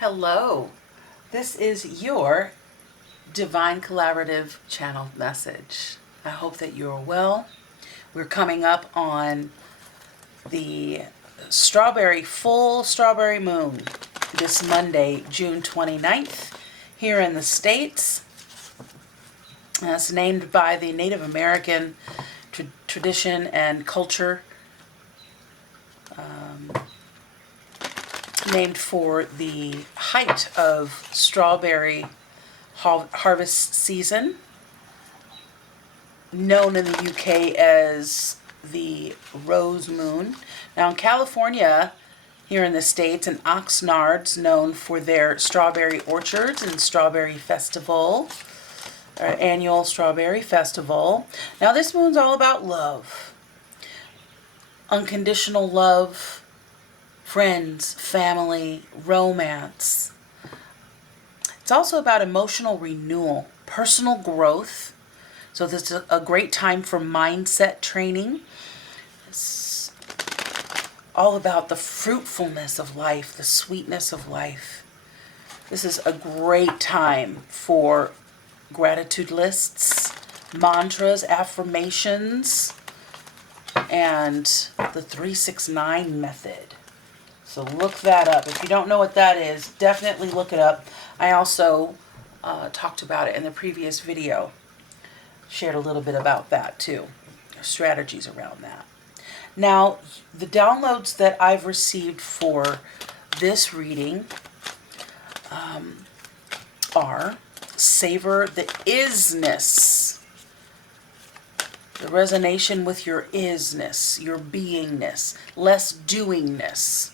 Hello, this is your Divine Collaborative channel message. I hope that you're well. We're coming up on the full strawberry moon this Monday, June 29th, here in the States. It's named by the Native American tradition and culture, named for the height of strawberry harvest season, known in the UK as the rose moon. Now in California, here in the States, in Oxnard's known for their strawberry orchards and strawberry festival, annual strawberry festival. Now this moon's all about love, unconditional love, friends, family, romance. It's also about emotional renewal, personal growth. So this is a great time for mindset training. It's all about the fruitfulness of life, the sweetness of life. This is a great time for gratitude lists, mantras, affirmations, and the 369 method. So look that up. If you don't know what that is, definitely look it up. I also talked about it in the previous video. Shared a little bit about that too. Strategies around that. Now, the downloads that I've received for this reading are savor the isness. The resonation with your isness, your beingness, less doingness,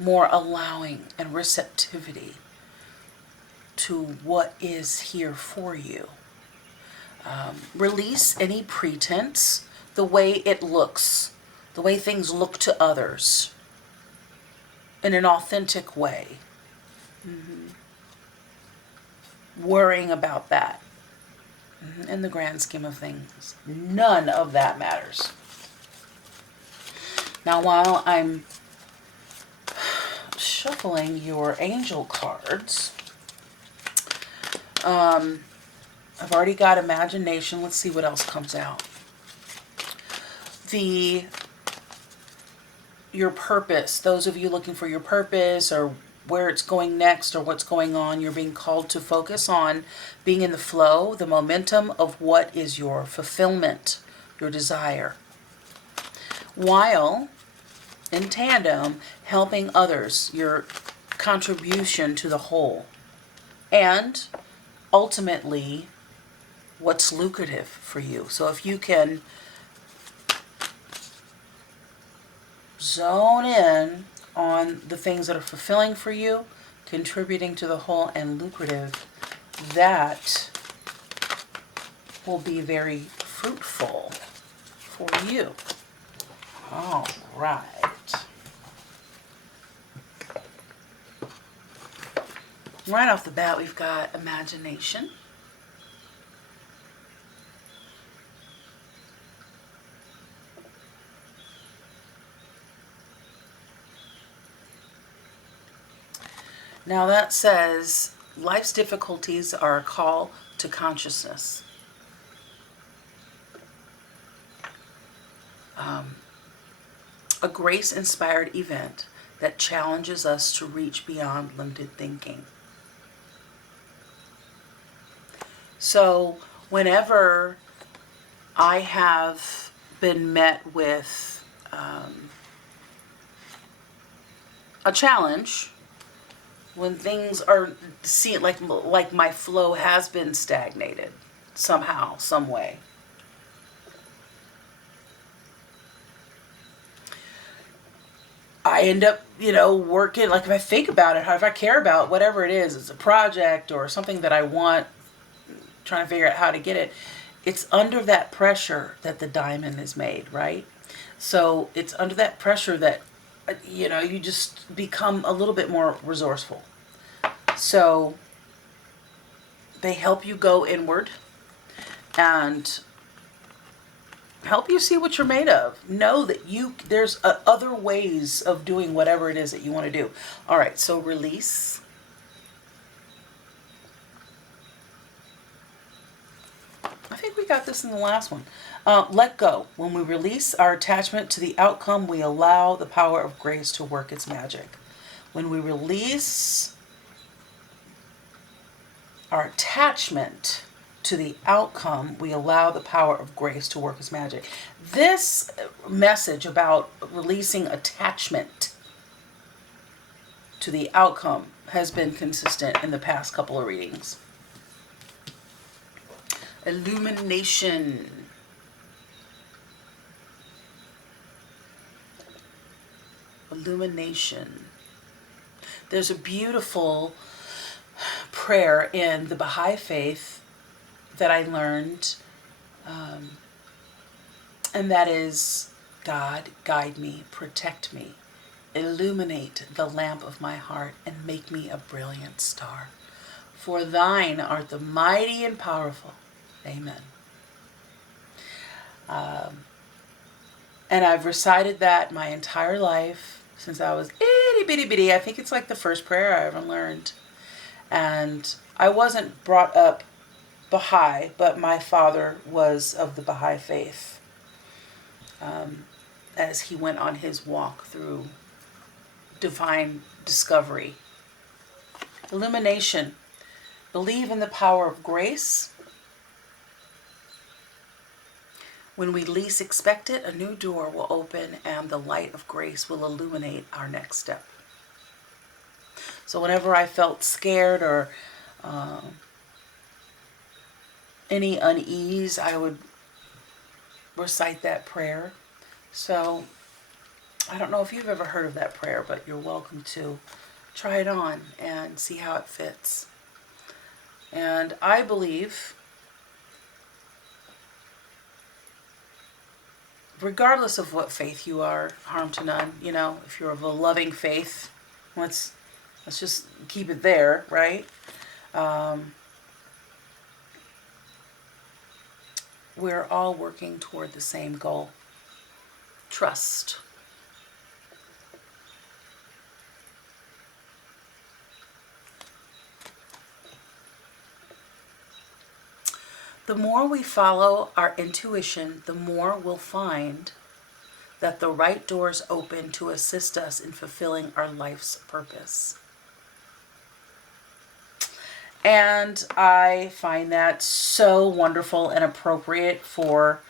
more allowing and receptivity to what is here for you. Release any pretense, the way it looks, the way things look to others, in an authentic way. Worrying about that. In the grand scheme of things, none of that matters. Now, while I'm shuffling your angel cards, I've already got imagination. Let's see what else comes out. Your purpose, those of you looking for your purpose or where it's going next or what's going on, you're being called to focus on being in the flow, the momentum of what is your fulfillment, your desire, while in tandem helping others, your contribution to the whole, and ultimately what's lucrative for you. So if you can zone in on the things that are fulfilling for you, contributing to the whole, and lucrative, that will be very fruitful for you. All right. Right off the bat, we've got imagination. Now that says, life's difficulties are a call to consciousness. A grace-inspired event that challenges us to reach beyond limited thinking. So whenever I have been met with a challenge, when things are seen like my flow has been stagnated somehow, some way, I end up, working, like if I think about it, if I care about whatever it is, it's a project or something that I want, trying to figure out how to get it, it's under that pressure that the diamond is made, right? So it's under that pressure that, you just become a little bit more resourceful. So they help you go inward and help you see what you're made of. Know that there's other ways of doing whatever it is that you want to do. All right, so release. I think we got this in the last one. Let go. When we release our attachment to the outcome, we allow the power of grace to work its magic. When we release our attachment to the outcome, we allow the power of grace to work its magic. This message about releasing attachment to the outcome has been consistent in the past couple of readings. Illumination. Illumination. There's a beautiful prayer in the Baha'i faith that I learned, and that is, God, guide me, protect me, illuminate the lamp of my heart, and make me a brilliant star. For thine art the mighty and powerful. Amen. And I've recited that my entire life since I was itty bitty bitty. I think it's like the first prayer I ever learned. And I wasn't brought up Baha'i, but my father was of the Baha'i faith, as he went on his walk through divine discovery. Illumination. Believe in the power of grace. When we least expect it, a new door will open and the light of grace will illuminate our next step. So whenever I felt scared or any unease, I would recite that prayer. So I don't know if you've ever heard of that prayer, but you're welcome to try it on and see how it fits. And I believe, regardless of what faith you are, harm to none, if you're of a loving faith, let's just keep it there, right? We're all working toward the same goal. Trust. The more we follow our intuition, the more we'll find that the right doors open to assist us in fulfilling our life's purpose. And I find that so wonderful and appropriate for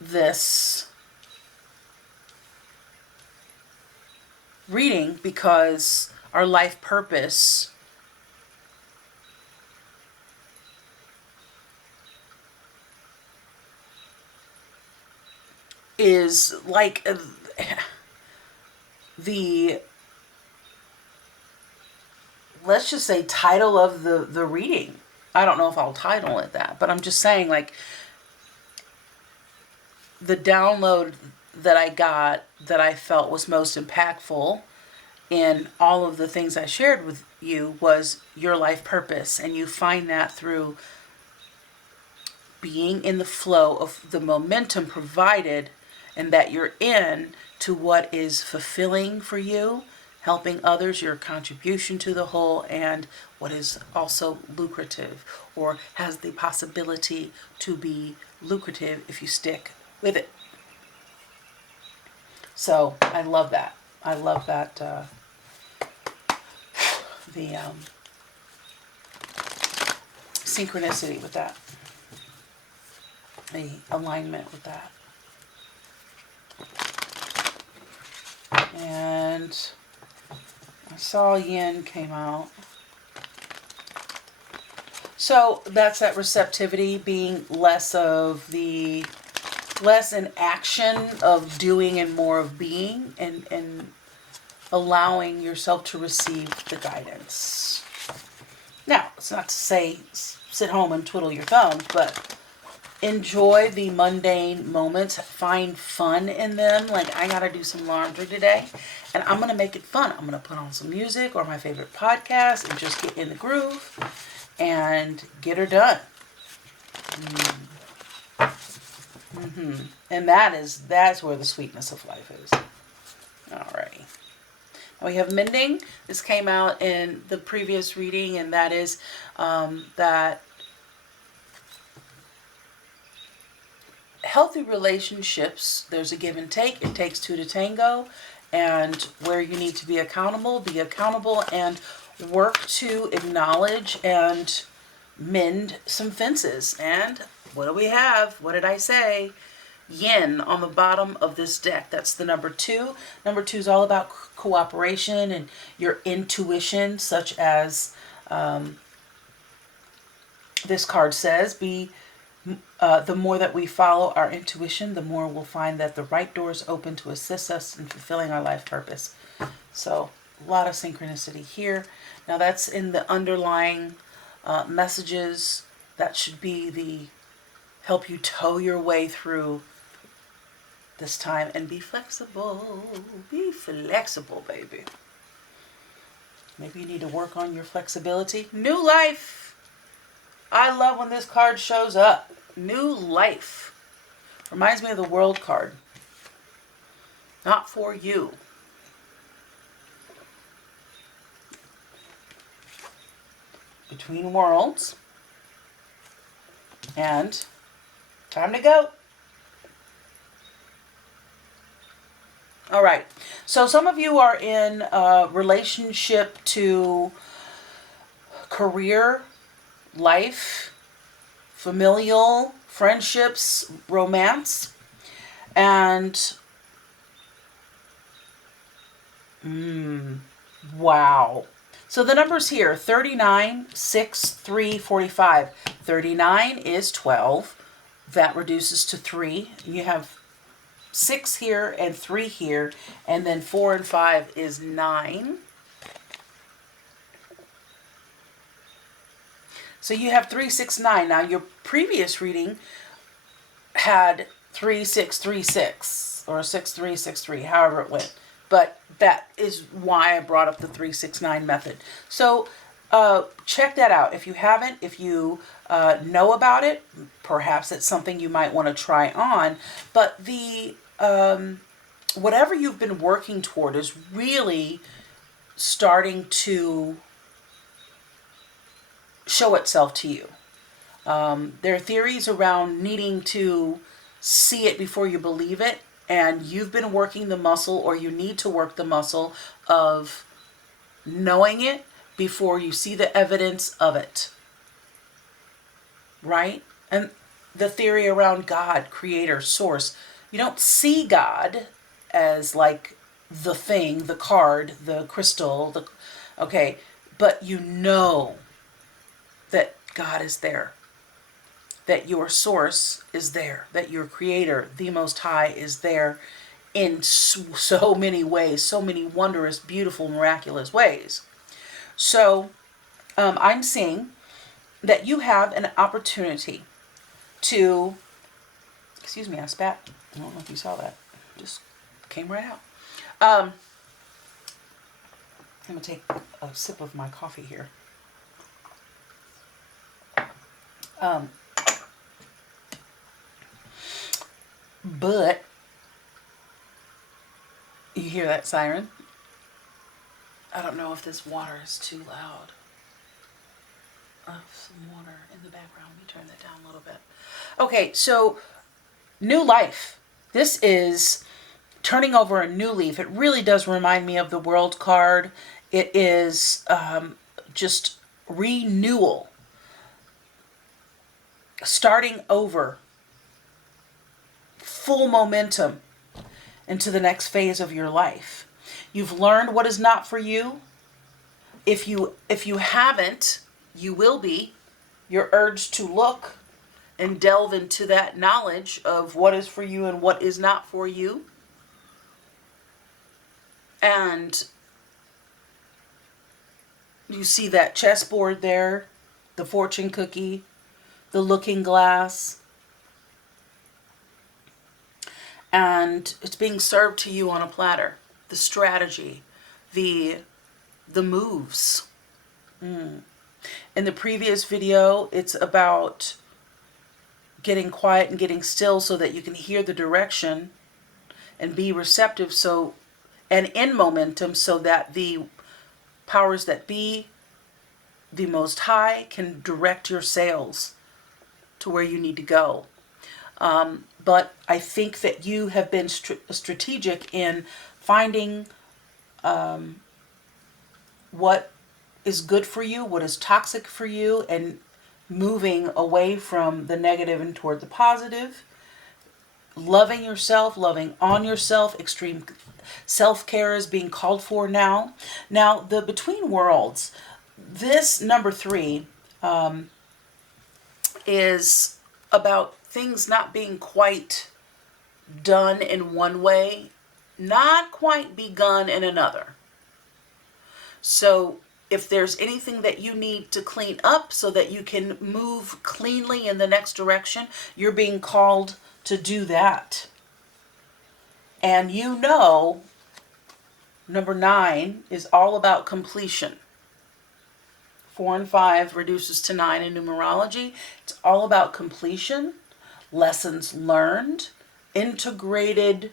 this reading, because our life purpose is like the, let's just say, title of the reading. I don't know if I'll title it that, but I'm just saying, like, the download that I got that I felt was most impactful in all of the things I shared with you was your life purpose. And you find that through being in the flow of the momentum provided and that you're in to what is fulfilling for you, helping others, your contribution to the whole, and what is also lucrative or has the possibility to be lucrative if you stick with it. So I love that. I love that, the synchronicity with that, the alignment with that. And I saw yin came out. So that's that receptivity, being less in action of doing and more of being, and allowing yourself to receive the guidance. Now, it's not to say sit home and twiddle your thumbs, but enjoy the mundane moments. Find fun in them. Like, I gotta do some laundry today, and I'm gonna make it fun. I'm gonna put on some music or my favorite podcast and just get in the groove and get her done. And that's where the sweetness of life is. Alrighty. Now we have mending. This came out in the previous reading, and that is that healthy relationships, there's a give and take. It takes two to tango. And where you need to be accountable and work to acknowledge and mend some fences. And what do we have? What did I say? Yin on the bottom of this deck. That's the number 2. Number 2 is all about cooperation and your intuition, such as this card says, the more that we follow our intuition, the more we'll find that the right doors open to assist us in fulfilling our life purpose. So a lot of synchronicity here. Now that's in the underlying messages. That should be the help you tow your way through this time. And be flexible. Be flexible, baby. Maybe you need to work on your flexibility. New life. I love when this card shows up. New life. Reminds me of the World card. Not for you. Between worlds. And time to go. All right. So some of you are in a relationship to career, life, familial, friendships, romance, and wow. So the numbers here, 39, 6, 3, 45. 39 is 12. That reduces to 3. You have 6 here and 3 here, and then 4 and 5 is 9. So you have 3, 6, 9. Now your previous reading had 3, 6, 3, 6, or 6, 3, 6, 3, however it went. But that is why I brought up the 3, 6, 9 method. So check that out. If you haven't, if you know about it, perhaps it's something you might want to try on. But the whatever you've been working toward is really starting to show itself to you. There are theories around needing to see it before you believe it, and you've been working the muscle, or you need to work the muscle of knowing it before you see the evidence of it. Right? And the theory around God, creator, source, you don't see God as like the thing, the card, the crystal, okay, but you know that God is there, that your source is there, that your creator, the Most High, is there in so many ways, so many wondrous, beautiful, miraculous ways. So I'm seeing that you have an opportunity to, excuse me, I spat. I don't know if you saw that. Just came right out. I'm going to take a sip of my coffee here. But you hear that siren? I don't know if this water is too loud. Some water in the background. Let me turn that down a little bit. Okay, so new life. This is turning over a new leaf. It really does remind me of the World card. It is just renewal. Starting over. Full momentum into the next phase of your life. You've learned what is not for you. If you haven't, you will be. Your urge to look and delve into that knowledge of what is for you and what is not for you. And you see that chessboard there, the fortune cookie, the looking glass. And it's being served to you on a platter. The strategy, the moves. In the previous video, it's about getting quiet and getting still so that you can hear the direction and be receptive, so and in momentum, so that the powers that be, the Most High, can direct your sails to where you need to go. But I think that you have been strategic in finding what is good for you, what is toxic for you, and moving away from the negative and toward the positive. Loving yourself, loving on yourself, extreme self-care is being called for now. Now, the Between Worlds, this number 3 is about things not being quite done in one way, not quite begun in another. So if there's anything that you need to clean up so that you can move cleanly in the next direction, you're being called to do that. And you know, number 9 is all about completion. 4 and 5 reduces to 9 in numerology. It's all about completion, lessons learned, integrated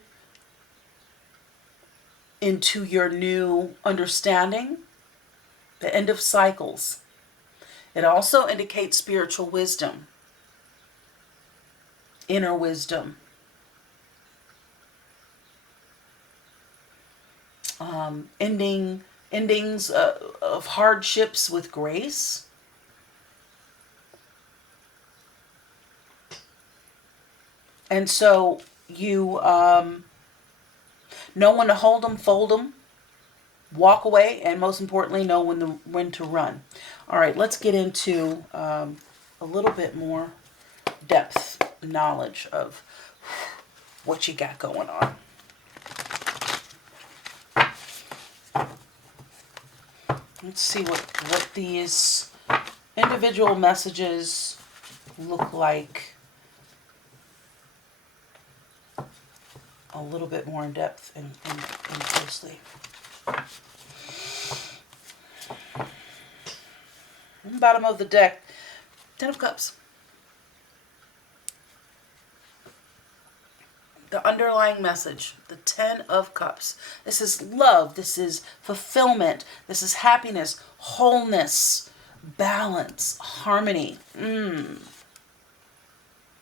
into your new understanding, the end of cycles. It also indicates spiritual wisdom, inner wisdom. Endings of hardships with grace. And so you know when to hold them, fold them, walk away, and most importantly, know when to run. All right, let's get into a little bit more depth knowledge of what you got going on. Let's see what these individual messages look like a little bit more in depth and closely. Bottom of the deck, 10 of Cups. The underlying message, the 10 of Cups. This is love. This is fulfillment. This is happiness, wholeness, balance, harmony.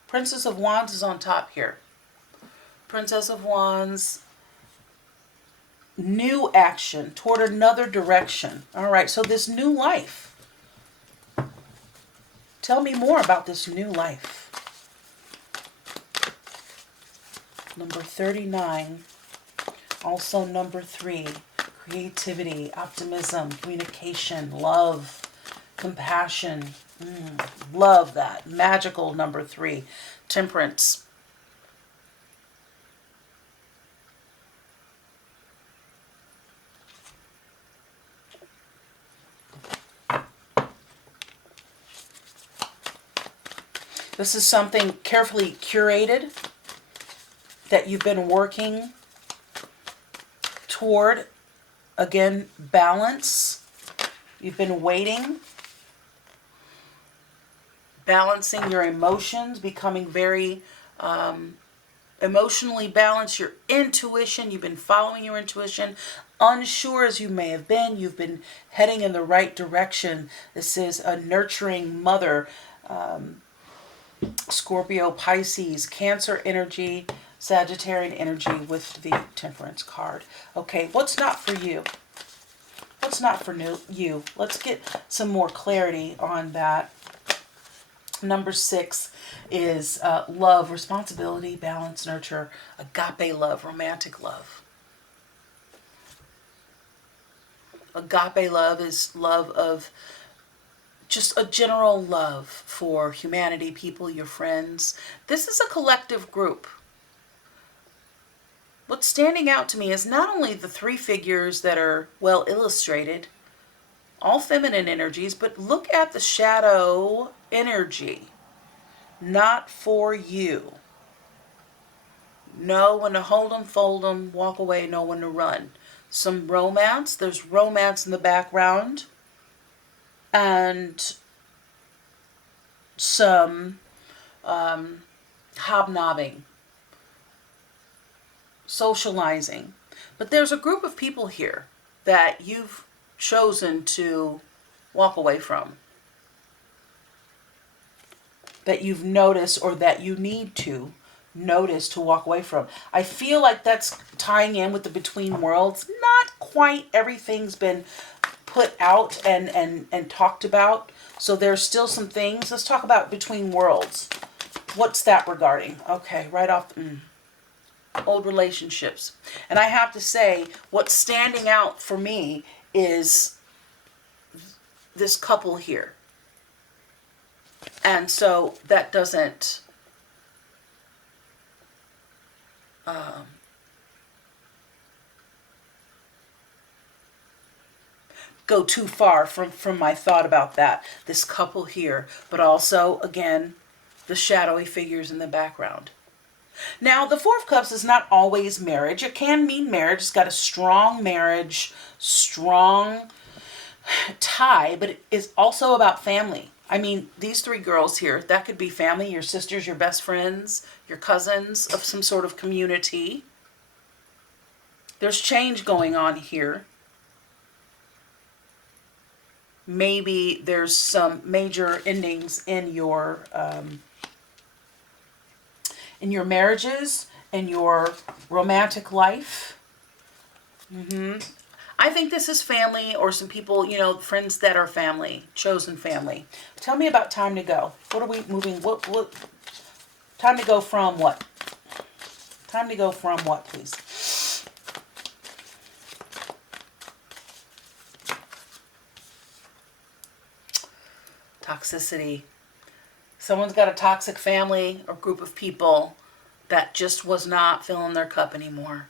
Princess of Wands is on top here. Princess of Wands, new action toward another direction. All right, so this new life. Tell me more about this new life. Number 39, also number 3, creativity, optimism, communication, love, compassion. Love that. Magical number 3, temperance. This is something carefully curated that you've been working toward. Again, balance. You've been waiting. Balancing your emotions, becoming very emotionally balanced. Your intuition, you've been following your intuition. Unsure as you may have been, you've been heading in the right direction. This is a nurturing mother. Scorpio, Pisces, Cancer energy, Sagittarian energy with the Temperance card. Okay, what's not for you? What's not for you? Let's get some more clarity on that. Number 6 is love, responsibility, balance, nurture, agape love, romantic love. Agape love is love of just a general love for humanity, people, your friends. This is a collective group. What's standing out to me is not only the 3 figures that are well illustrated, all feminine energies, but look at the shadow energy. Not for you. Know when to hold them, fold them, walk away, know when to run. Some romance. There's romance in the background. And some hobnobbing, socializing. But there's a group of people here that you've chosen to walk away from, that you've noticed or that you need to notice to walk away from. I feel like that's tying in with the between worlds. Not quite everything's been put out and talked about. So there's still some things. Let's talk about between worlds. What's that regarding? Okay, right off. Old relationships. And I have to say, what's standing out for me is this couple here. And so that doesn't go too far from my thought about that. This couple here, but also, again, the shadowy figures in the background. Now, the Four of Cups is not always marriage. It can mean marriage. It's got a strong marriage, strong tie, but it is also about family. I mean, these three girls here, that could be family, your sisters, your best friends, your cousins of some sort of community. There's change going on here. Maybe there's some major endings in your marriages, in your romantic life. I think this is family or some people, friends that are family, chosen family. Tell me about time to go. What are we moving? What time to go from what? Time to go from what, please? Toxicity. Someone's got a toxic family or group of people that just was not filling their cup anymore.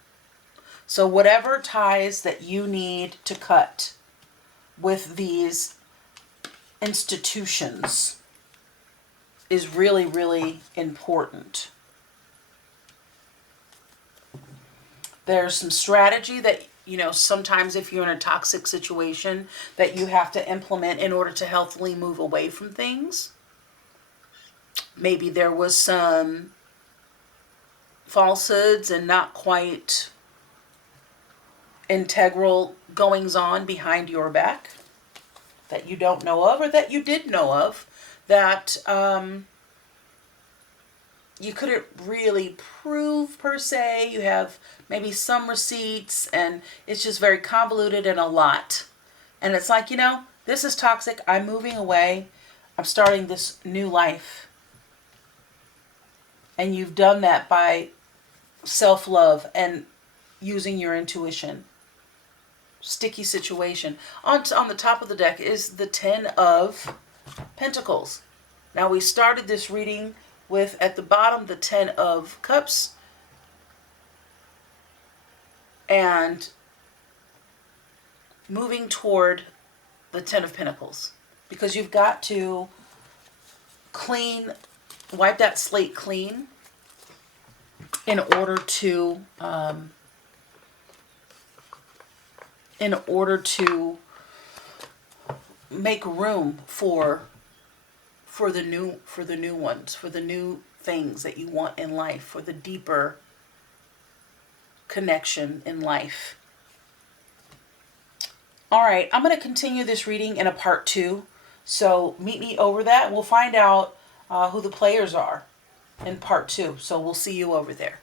So whatever ties that you need to cut with these institutions is really, really important. There's some strategy that, sometimes if you're in a toxic situation that you have to implement in order to healthily move away from things. Maybe there was some falsehoods and not quite integral goings on behind your back that you don't know of, or that you did know of, that you couldn't really prove per se. You have maybe some receipts and it's just very convoluted and a lot. And it's like, this is toxic. I'm moving away. I'm starting this new life. And you've done that by self-love and using your intuition. Sticky situation. On the top of the deck is the Ten of Pentacles. Now we started this reading with, at the bottom, the Ten of Cups. And moving toward the Ten of Pentacles. Because you've got to wipe that slate clean in order to make room for the new ones, for the new things that you want in life, for the deeper connection in life. All right, I'm going to continue this reading in a part 2. So meet me over that. We'll find out who the players are in part 2. So we'll see you over there.